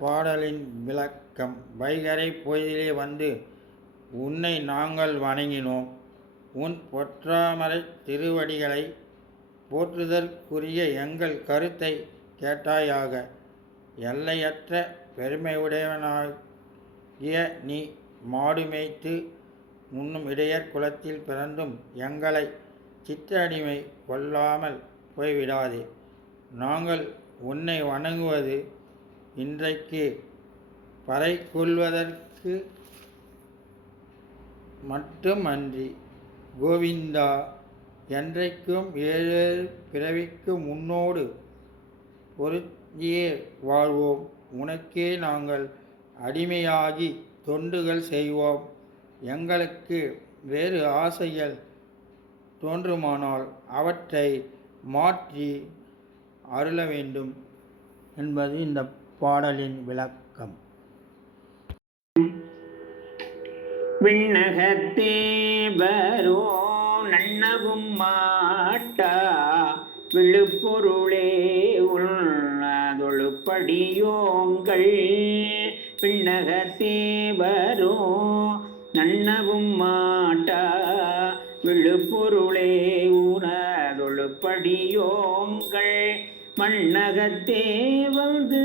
பாடலின் விளக்கம். வைகறை பொய்திலே வந்து உன்னை நாங்கள் வணங்கினோம். உன் பொற்றாமரை திருவடிகளை போற்றுதற்குரிய எங்கள் கருத்தை கேட்டாயாக. எல்லையற்ற பெருமையுடையவனாகிய நீ மாடு மேய்த்து உண்ணும் இடையர் குலத்தில் பிறந்தும் எங்களை சிற்றடிமை கொள்ளாமல் போய்விடாதே. நாங்கள் உன்னை வணங்குவது இன்றைக்கு பறை கொள்வதற்கு மட்டுமன்றி, கோவிந்தா, என்றைக்கும் ஏழு பிறவிக்கு முன்னோடு பொருந்தியே வாழ்வோம். உனக்கே நாங்கள் அடிமையாகி தொண்டுகள் செய்வோம். எங்களுக்கு வேறு ஆசைகள் தோன்றுமானால் அவற்றை மாற்றி அருள வேண்டும் என்பது இந்த பாடலின் விளக்கம். விண்ணகத்தே வரோ நன்னவும் மாட்டா விழுப்பொருளே உள்ளதொழுப்படியோங்கள். விண்ணகத்தே வரோ நன்னவும் மாட்டா விழுப்பொருளே உனதொழுப்படியோங்கள். மண்ணகத்தே வந்து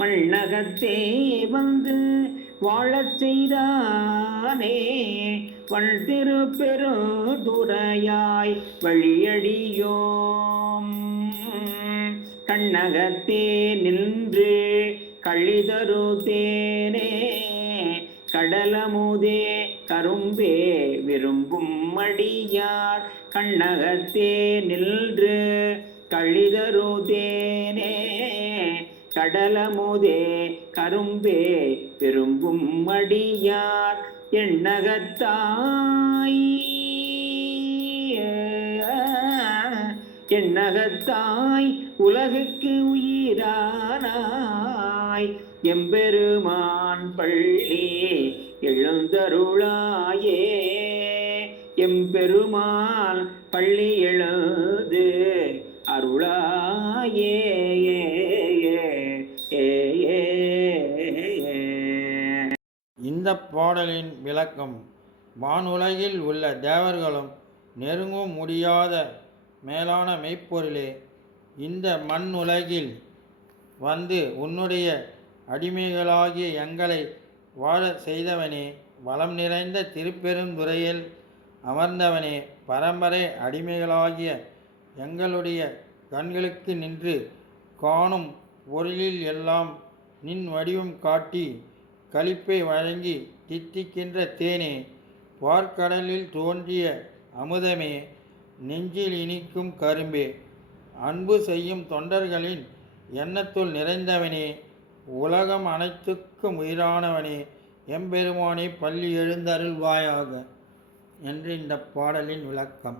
மண்ணகத்தே வந்து வாழச் செய்தானே வள் திருப்பெருந்துரையாய் வழியடியோம். கண்ணகத்தே நின்று கழிதரு தேனே கடலமுதே கரும்பே விரும்பும் அடியார். கண்ணகத்தே நின்று கழிதரு தேனே கடலமுதே கரும்பே விரும்பும் அடியார். எண்ணகத்தாய் எண்ணகத்தாய் உலகுக்கு உயிரானாய் எம்பெருமான் பள்ளி எழுந்தருளாயே. எம்பெருமான் பள்ளி எழுது அருளாயே. இந்த பாடலின் விளக்கம். வானுலகில் உள்ள தேவர்களும் நெருங்க முடியாத மேலான மெய்ப்பொருளே, இந்த மண் உலகில் வந்து உன்னுடைய அடிமைகளாகிய எங்களை வாழ செய்தவனே, வளம் நிறைந்த திருப்பெருந்துறையில் அமர்ந்தவனே, பரம்பரை அடிமைகளாகிய எங்களுடைய கண்களுக்கு நின்று காணும் பொருளில் எல்லாம் நின் வடிவம் காட்டி களிப்பை வழங்கி தித்திக்கின்ற தேனே, பார்க்கடலில் தோன்றிய அமுதமே, நெஞ்சில் இனிக்கும் கரும்பே, அன்பு செய்யும் தொண்டர்களின் எண்ணத்துள் நிறைந்தவனே, உலகம் அனைத்துக்கும் உயிரானவனே, எம்பெருமானை பள்ளி எழுந்தருள்வாயாக என்று இந்த பாடலின் விளக்கம்.